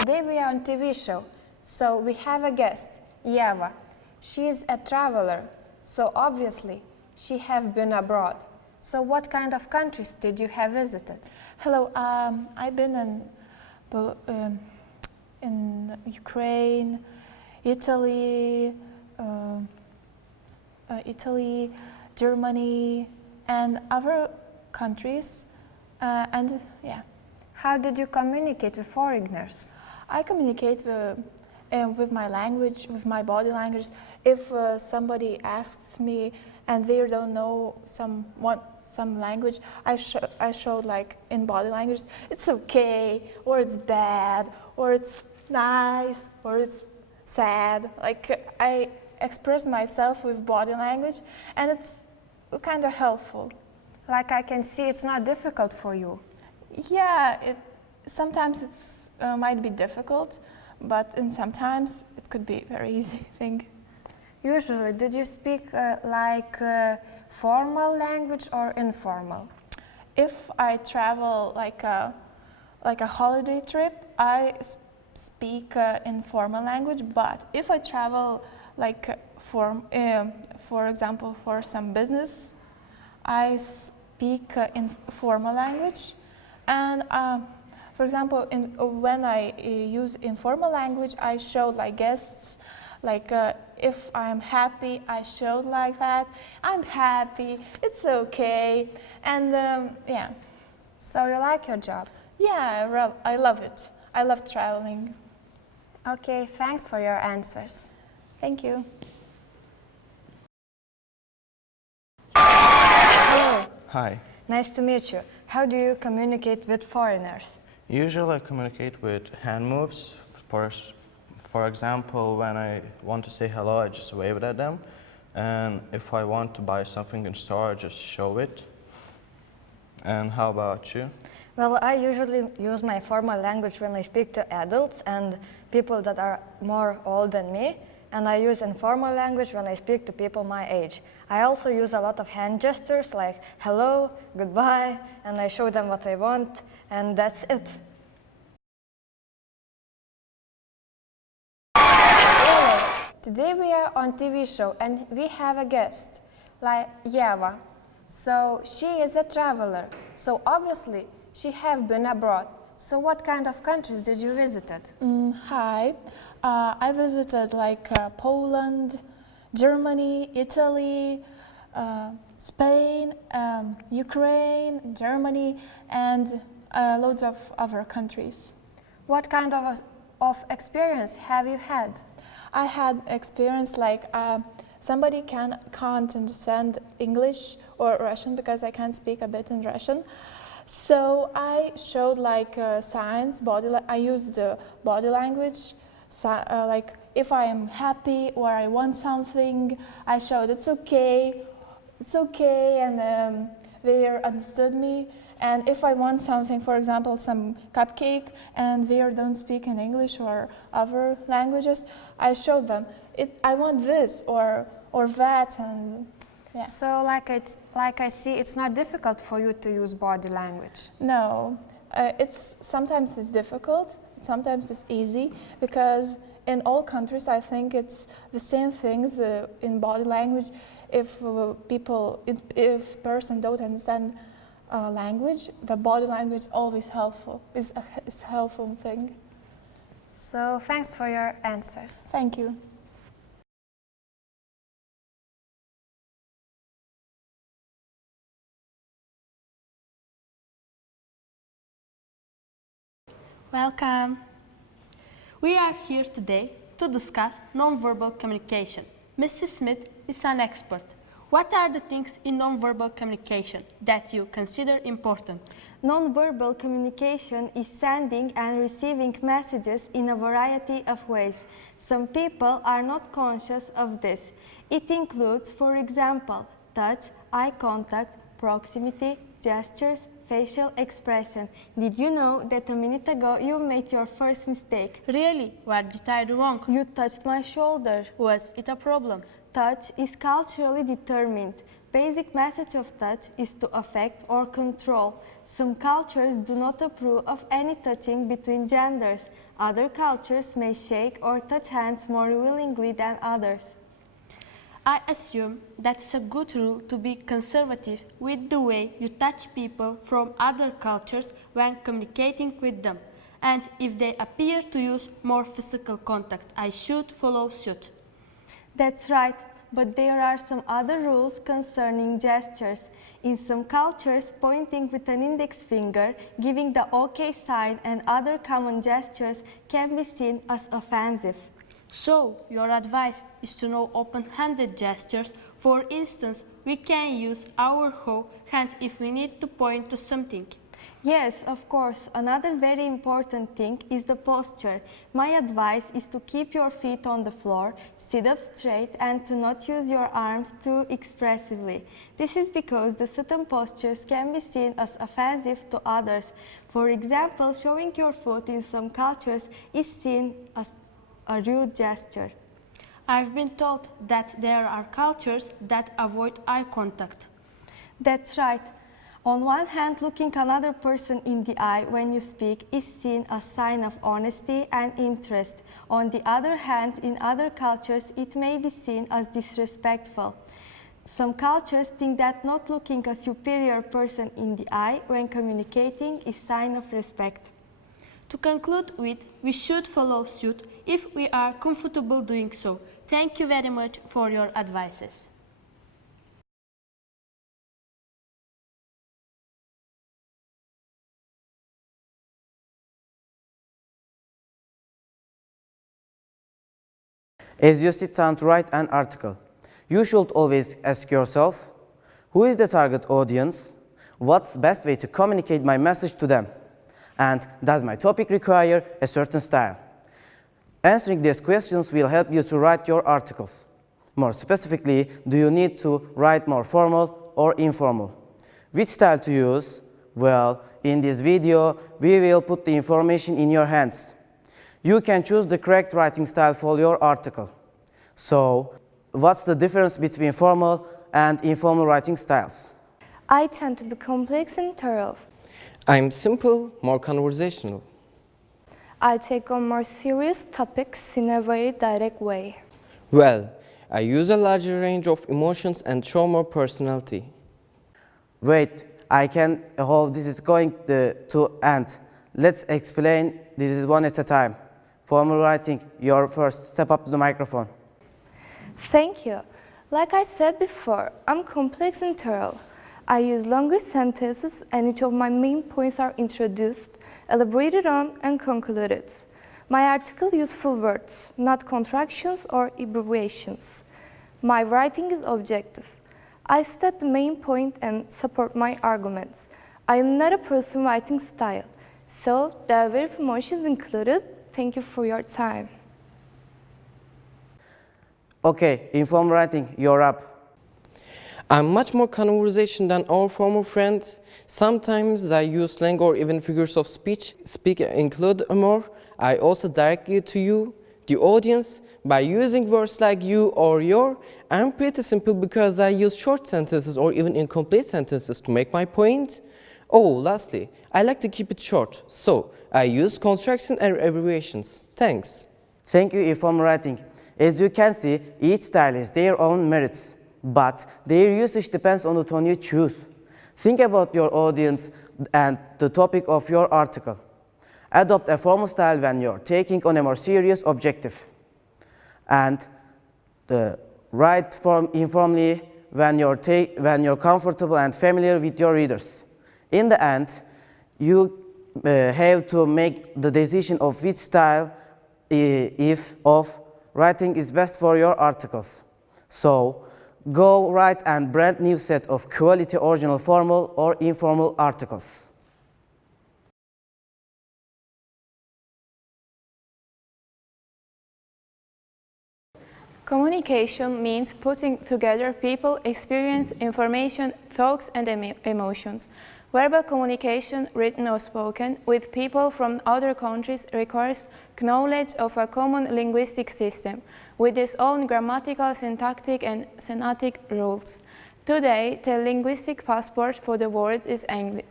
Today we are on TV show, so we have a guest, Yeva. She is a traveler, so obviously she have been abroad. So what kind of countries did you have visited? Hello, I've been in Ukraine, Italy, Germany, and other countries, and yeah. How did you communicate with foreigners? I communicate with my language, with my body language. If somebody asks me and they don't know some language, I show like in body language, it's okay, or it's bad, or it's nice, or it's sad. Like I express myself with body language, and it's kind of helpful. Like I can see it's not difficult for you. Yeah, sometimes it's might be difficult, but sometimes it could be very easy thing. Usually, did you speak formal language or informal? If I travel like a holiday trip, I speak informal language. But if I travel like for example, for some business, I speak informal language. And for example, when I use informal language, I show like guests, like if I'm happy, I show like that. I'm happy, it's okay, and yeah. So you like your job? Yeah, I love it. I love traveling. Okay, thanks for your answers. Thank you. Hello. Hi. Nice to meet you. How do you communicate with foreigners? Usually I communicate with hand moves. For example, when I want to say hello, I just wave it at them. And if I want to buy something in store, I just show it. And how about you? Well, I usually use my formal language when I speak to adults and people that are more old than me. And I use informal language when I speak to people my age. I also use a lot of hand gestures like hello, goodbye, and I show them what I want, and that's it. Today we are on TV show and we have a guest, like Yeva. So she is a traveler, so obviously she have been abroad. So what kind of countries did you visited? Hi, I visited like Poland, Germany, Italy, Spain, Ukraine, Germany, and loads of other countries. What kind of experience have you had? I had experience like somebody can't understand English or Russian because I can't speak a bit in Russian. So I showed like signs, I used body language, like if I am happy or I want something, I showed it's okay, and they understood me. And if I want something, for example, some cupcake, and they don't speak in English or other languages, I showed them, I want this or that, and yeah. So like I see, it's not difficult for you to use body language. No, sometimes it's difficult, sometimes it's easy, because in all countries I think it's the same things in body language. If person don't understand language, the body language is always helpful. Is a helpful thing. So thanks for your answers. Thank you. Welcome. We are here today to discuss nonverbal communication. Mrs. Smith is an expert. What are the things in nonverbal communication that you consider important? Nonverbal communication is sending and receiving messages in a variety of ways. Some people are not conscious of this. It includes, for example, touch, eye contact, proximity, gestures, facial expression. Did you know that a minute ago you made your first mistake? Really? What did I do wrong? You touched my shoulder. Was it a problem? Touch is culturally determined. basic message of touch is to affect or control. Some cultures do not approve of any touching between genders. Other cultures may shake or touch hands more willingly than others. I assume that it's a good rule to be conservative with the way you touch people from other cultures when communicating with them. And if they appear to use more physical contact, I should follow suit. That's right, but there are some other rules concerning gestures. In some cultures, pointing with an index finger, giving the OK sign, and other common gestures can be seen as offensive. So, your advice is to know open-handed gestures. For instance, we can use our whole hand if we need to point to something. Yes, of course. Another very important thing is the posture. My advice is to keep your feet on the floor, sit up straight, and to not use your arms too expressively. This is because the certain postures can be seen as offensive to others. For example, showing your foot in some cultures is seen as a rude gesture. I've been told that there are cultures that avoid eye contact. That's right. On one hand, looking another person in the eye when you speak is seen as a sign of honesty and interest. On the other hand, in other cultures, it may be seen as disrespectful. Some cultures think that not looking a superior person in the eye when communicating is a sign of respect. To conclude with, we should follow suit if we are comfortable doing so. Thank you very much for your advices. As you sit down to write an article, you should always ask yourself, who is the target audience? What's the best way to communicate my message to them? And does my topic require a certain style? Answering these questions will help you to write your articles. More specifically, do you need to write more formal or informal? Which style to use? Well, in this video, we will put the information in your hands. You can choose the correct writing style for your article. So, what's the difference between formal and informal writing styles? I tend to be complex and thorough. I'm simple, more conversational. I take on more serious topics in a very direct way. Well, I use a larger range of emotions and show more personality. Wait, I can how this is going to end. Let's explain this is one at a time. Formal writing, you're first. Step up to the microphone. Thank you. Like I said before, I'm complex and thorough. I use longer sentences and each of my main points are introduced, elaborated on, and concluded. My article uses full words, not contractions or abbreviations. My writing is objective. I state the main point and support my arguments. I am not a person writing style, so there are very few emotions included. Thank you for your time. Okay, informal writing, you're up. I'm much more conversation than our former friends. Sometimes I use slang or even figures of speech. Speak include more. I also direct it to you, the audience, by using words like you or your. I'm pretty simple because I use short sentences or even incomplete sentences to make my point. Oh, lastly, I like to keep it short, so I use construction and abbreviations. Thanks. Thank you, informal writing. As you can see, each style has their own merits, but their usage depends on the tone you choose. Think about your audience and the topic of your article. Adopt a formal style when you're taking on a more serious objective. And write informally when you're comfortable and familiar with your readers. In the end, you have to make the decision of which style of writing is best for your articles. So, go write a brand new set of quality original formal or informal articles. Communication means putting together people, experience, information, thoughts, and emotions. Verbal communication, written or spoken, with people from other countries requires knowledge of a common linguistic system with its own grammatical, syntactic, and semantic rules. Today, the linguistic passport for the world is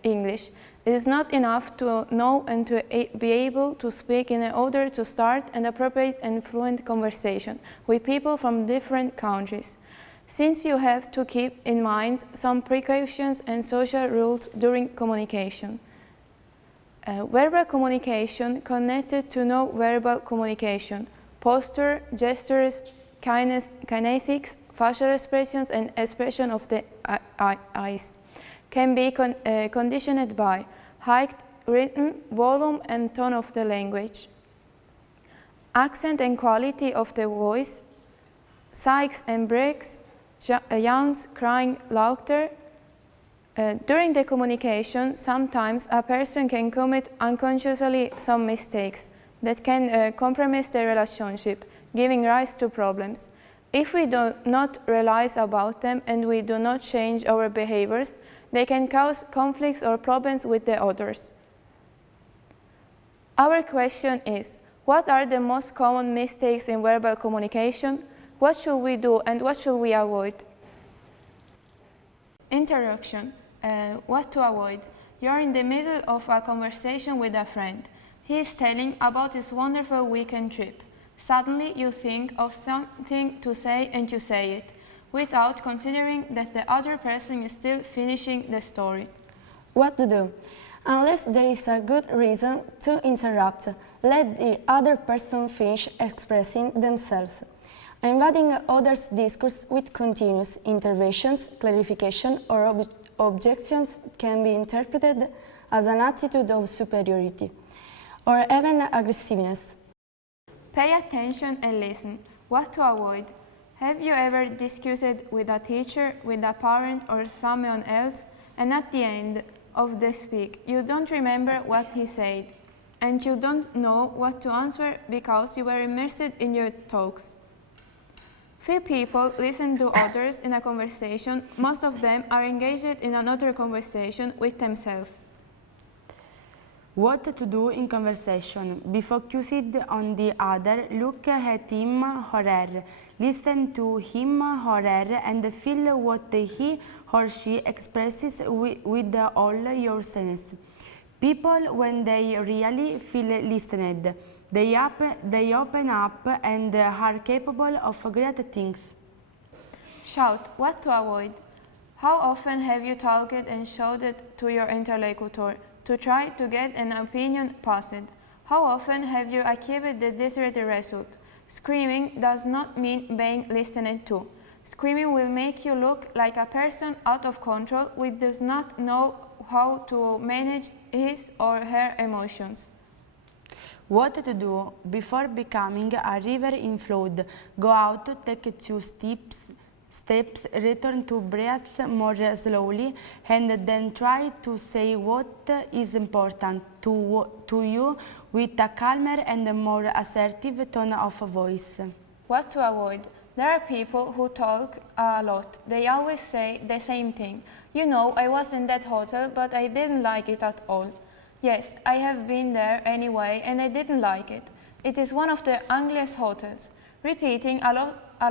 English. It is not enough to know and to be able to speak in order to start an appropriate and fluent conversation with people from different countries. Since you have to keep in mind some precautions and social rules during communication. Verbal communication connected to non-verbal communication, posture, gestures, kinesics, facial expressions and expression of the eyes can be conditioned by height, rhythm, volume and tone of the language, accent and quality of the voice, sighs and breaks, yawns, crying, laughter. During the communication, sometimes a person can commit unconsciously some mistakes that can compromise the relationship, giving rise to problems. If we do not realize about them and we do not change our behaviors, they can cause conflicts or problems with the others. Our question is, what are the most common mistakes in verbal communication? What should we do and what should we avoid? Interruption. What to avoid? You are in the middle of a conversation with a friend. He is telling about his wonderful weekend trip. Suddenly you think of something to say and you say it, without considering that the other person is still finishing the story. What to do? Unless there is a good reason to interrupt, let the other person finish expressing themselves. Invading others' discourse with continuous interventions, clarification or objections can be interpreted as an attitude of superiority or even aggressiveness. Pay attention and listen. What to avoid? Have you ever discussed with a teacher, with a parent or someone else, and at the end of the speech you don't remember what he said, and you don't know what to answer because you were immersed in your talks? Few people listen to others in a conversation. Most of them are engaged in another conversation with themselves. What to do in conversation? Be focused on the other, look at him or her, listen to him or her and feel what he or she expresses with all your senses. People, when they really feel listened, they open up and are capable of great things. Shout. What to avoid? How often have you talked and shouted to your interlocutor to try to get an opinion passed? How often have you achieved the desired result? Screaming does not mean being listened to. Screaming will make you look like a person out of control who does not know how to manage his or her emotions. What to do? Before becoming a river in flood, go out, take 2 steps, return to breath more slowly, and then try to say what is important to you with a calmer and more assertive tone of voice. What to avoid? There are people who talk a lot. They always say the same thing. You know, I was in that hotel, but I didn't like it at all. Yes, I have been there anyway, and I didn't like it. It is one of the ugliest hotels. Repeating a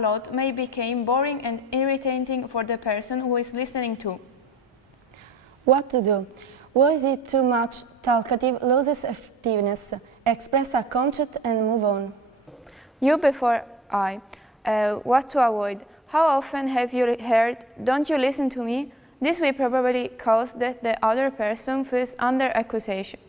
lot may become boring and irritating for the person who is listening to. What to do? Was it too much talkative, loses effectiveness, express a concept and move on. You before I. What to avoid? How often have you heard, "Don't you listen to me"? This will probably cause that the other person feels under accusation.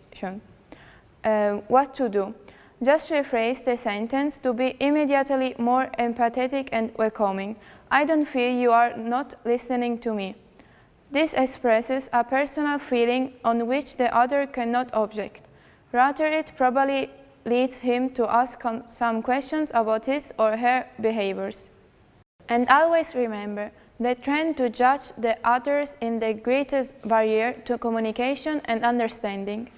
What to do? Just rephrase the sentence to be immediately more empathetic and welcoming. I don't feel you are not listening to me. This expresses a personal feeling on which the other cannot object. Rather, it probably leads him to ask some questions about his or her behaviors. And always remember, the trend to judge the others is the greatest barrier to communication and understanding.